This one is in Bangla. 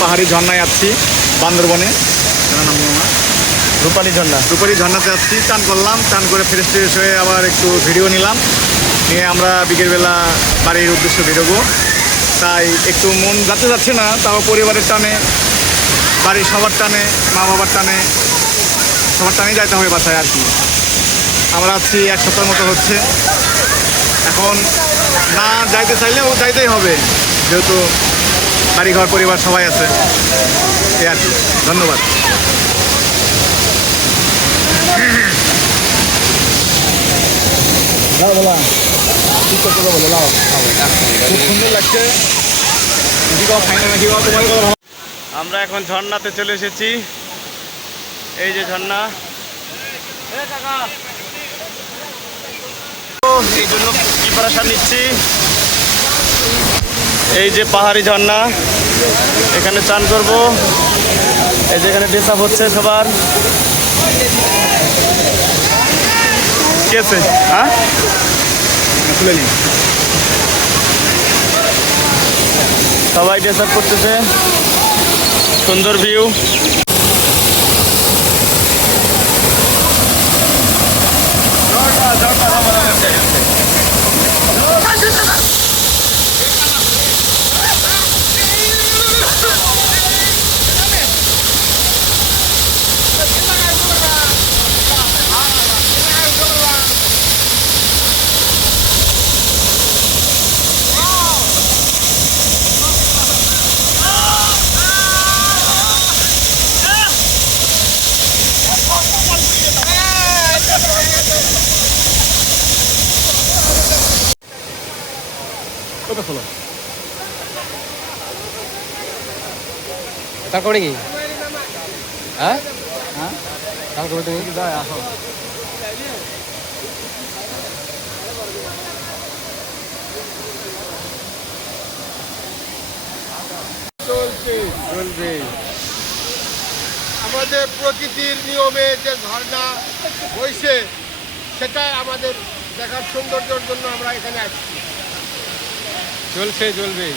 পাহাড়ি ঝর্ণায় যাচ্ছি বান্দরবনে। রূপালী ঝর্ণা। রূপালী ঝর্ণাতে যাচ্ছি, চান করলাম, চান করে ফ্রেশ ট্রেশ হয়ে আবার একটু ভিডিও নিলাম, নিয়ে আমরা বিকেলবেলা বাড়ির উদ্দেশ্যে বেরোবো। তাই একটু মন যাচ্ছে যাচ্ছে না, তাও পরিবারের টানে, বাড়ির সবার টানে, মা বাবার টানে, সবার টানেই যাইতে হবে বাসায় আর কি। আমরা আছি এক সপ্তাহের মতো হচ্ছে। এখন না যাইতে চাইলেও যাইতেই হবে, যেহেতু বাড়িঘর পরিবার সবাই আছে, এই আর কি। ধন্যবাদ। খুব সুন্দর লাগছে। আমরা এখন ঝর্ণাতে চলে এসেছি। এই যে ঝর্ণা, এই জন্য প্রিপারেশন নিচ্ছি। এই যে পাহাড়ি ঝর্ণা, এখানে চান করব। এই যে এখানে ড্রেস আপ হচ্ছে সবার। কি আছে? হ্যাঁ, খুলে নিন। সবাই ড্রেস আপ করতেছে। সুন্দর ভিউ। চান করবে কি? হ্যাঁ হ্যাঁ, চান করবে তুমি? আসো। চলবে। আমাদের প্রকৃতির নিয়মে যে ঝর্ণা বইছে, সেটাই আমাদের দেখার সৌন্দর্যের জন্য আমরা এখানে আসছি। চলবে।